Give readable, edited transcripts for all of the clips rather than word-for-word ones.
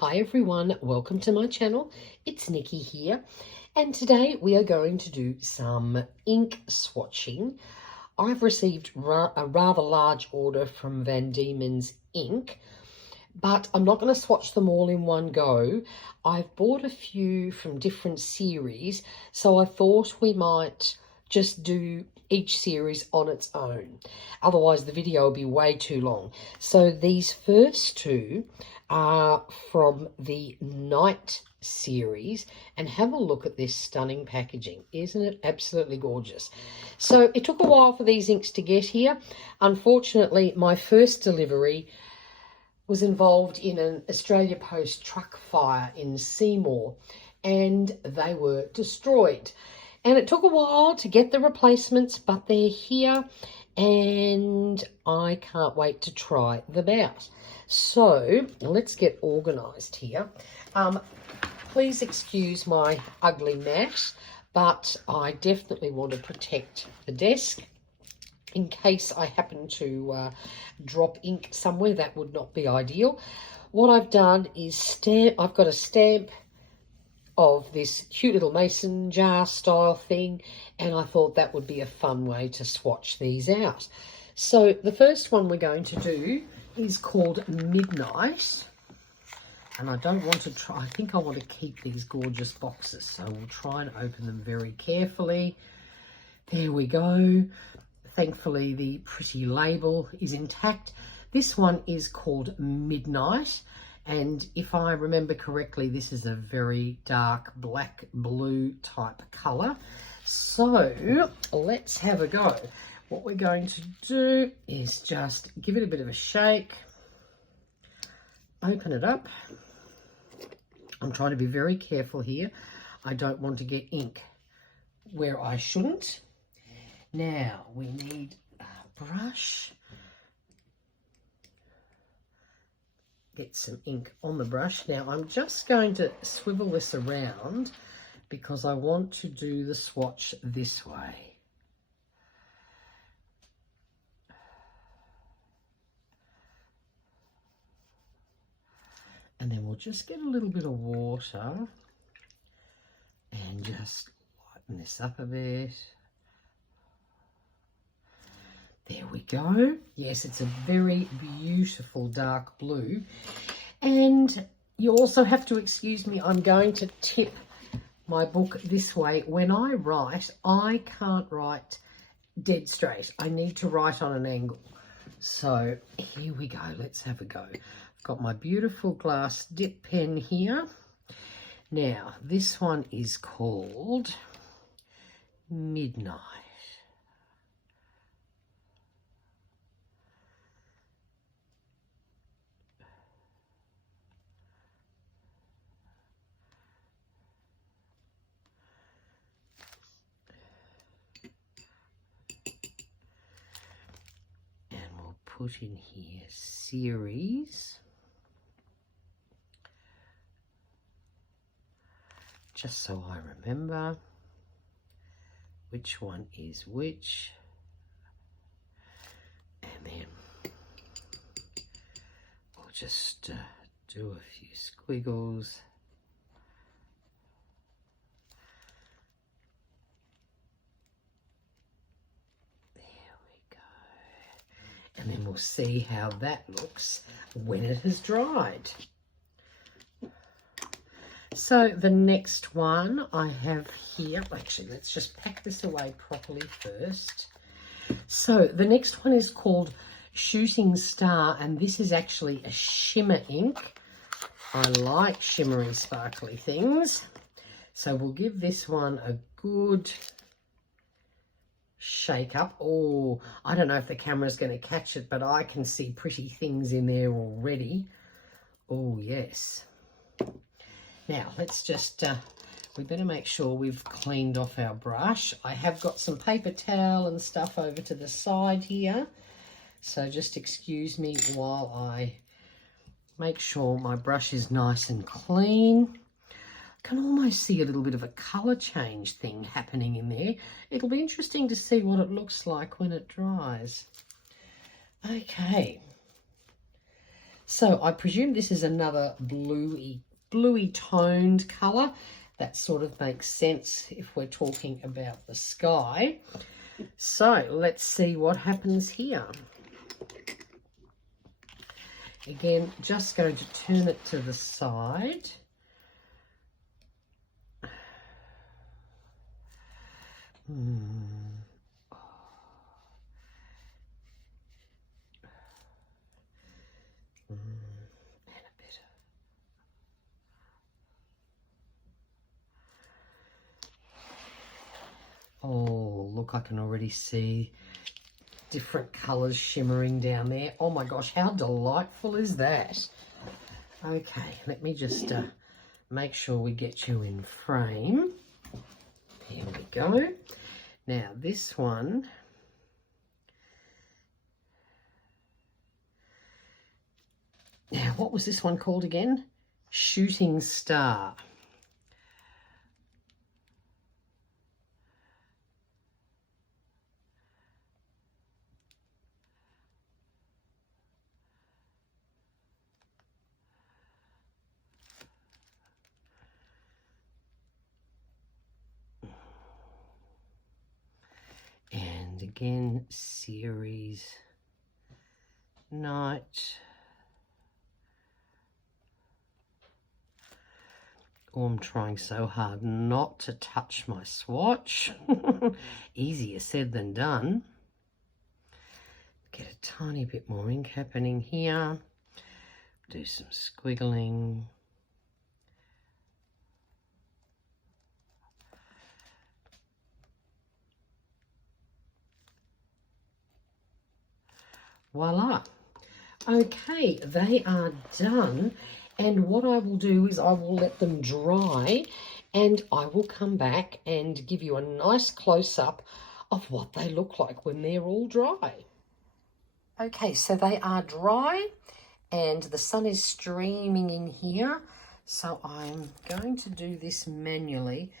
Hi everyone, welcome to my channel. It's Nikki here, and today we are going to do some ink swatching. I've received a rather large order from Diemen's ink, but I'm not going to swatch them all in one go. I've bought a few from different series, so I thought we might just do each series on its own. Otherwise the video will be way too long. So these first two are from the Night series, and have a look at this stunning packaging. Isn't it absolutely gorgeous? So it took a while for these inks to get here. Unfortunately, my first delivery was involved in an Australia Post truck fire in Seymour, and they were destroyed. And it took a while to get the replacements, but they're here, and I can't wait to try them out. So let's get organised here. Please excuse my ugly mat, but I definitely want to protect the desk. In case I happen to drop ink somewhere, that would not be ideal. What I've done is stamp. I've got a stamp of this cute little mason jar style thing, and I thought that would be a fun way to swatch these out. So the first one we're going to do is called Midnight, and I don't want to try, I think I want to keep these gorgeous boxes, so we'll try and open them very carefully. There we go. Thankfully the pretty label is intact. This one is called Midnight, and if I remember correctly, this is a very dark black blue type colour. So let's have a go. What we're going to do is just give it a bit of a shake, open it up. I'm trying to be very careful here. I don't want to get ink where I shouldn't. Now we need a brush. Get some ink on the brush. Now I'm just going to swivel this around because I want to do the swatch this way. And then we'll just get a little bit of water and just lighten this up a bit. There we go. Yes, it's a very beautiful dark blue. And you also have to excuse me, I'm going to tip my book this way. When I write, I can't write dead straight. I need to write on an angle. So here we go. Let's have a go. I've got my beautiful glass dip pen here. Now, this one is called Midnight. Put in here series, just so I remember which one is which, and then we'll just do a few squiggles. And then we'll see how that looks when it has dried. So the next one I have here, actually let's just pack this away properly first. So the next one is called Shooting Star, and this is actually a shimmer ink. I like shimmery sparkly things. So we'll give this one a good shake up. Oh, I don't know if the camera's going to catch it, but I can see pretty things in there already. Oh yes. Now let's just we better make sure we've cleaned off our brush. I have got some paper towel and stuff over to the side here, so just excuse me while I make sure my brush is nice and clean. Can almost see a little bit of a colour change thing happening in there. It'll be interesting to see what it looks like when it dries. Okay, So I presume this is another bluey toned colour. That sort of makes sense if we're talking about the sky. So let's see what happens here. Again, just going to turn it to the side. Oh, look, I can already see different colours shimmering down there. Oh my gosh, how delightful is that? Okay, let me just make sure we get you in frame. Here we go. Now this one, now what was this one called again? Shooting Star. And again, series night. Oh, I'm trying so hard not to touch my swatch. Easier said than done. Get a tiny bit more ink happening here. Do some squiggling. Voila. Okay, they are done. And what I will do is I will let them dry and I will come back and give you a nice close-up of what they look like when they're all dry. Okay, so they are dry and the sun is streaming in here. So I'm going to do this manually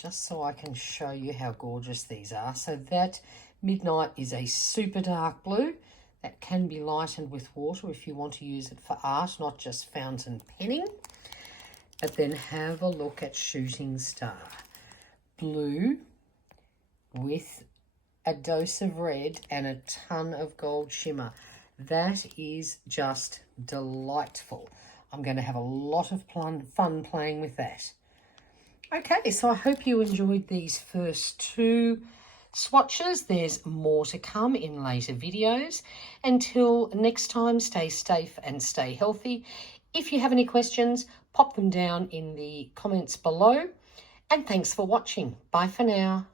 just so I can show you how gorgeous these are. So that Midnight is a super dark blue. That can be lightened with water if you want to use it for art, not just fountain penning. But then have a look at Shooting Star. Blue with a dose of red and a ton of gold shimmer. That is just delightful. I'm going to have a lot of fun playing with that. Okay, so I hope you enjoyed these first two swatches. There's more to come in later videos. Until next time, stay safe and stay healthy. If you have any questions, pop them down in the comments below. And thanks for watching. Bye for now.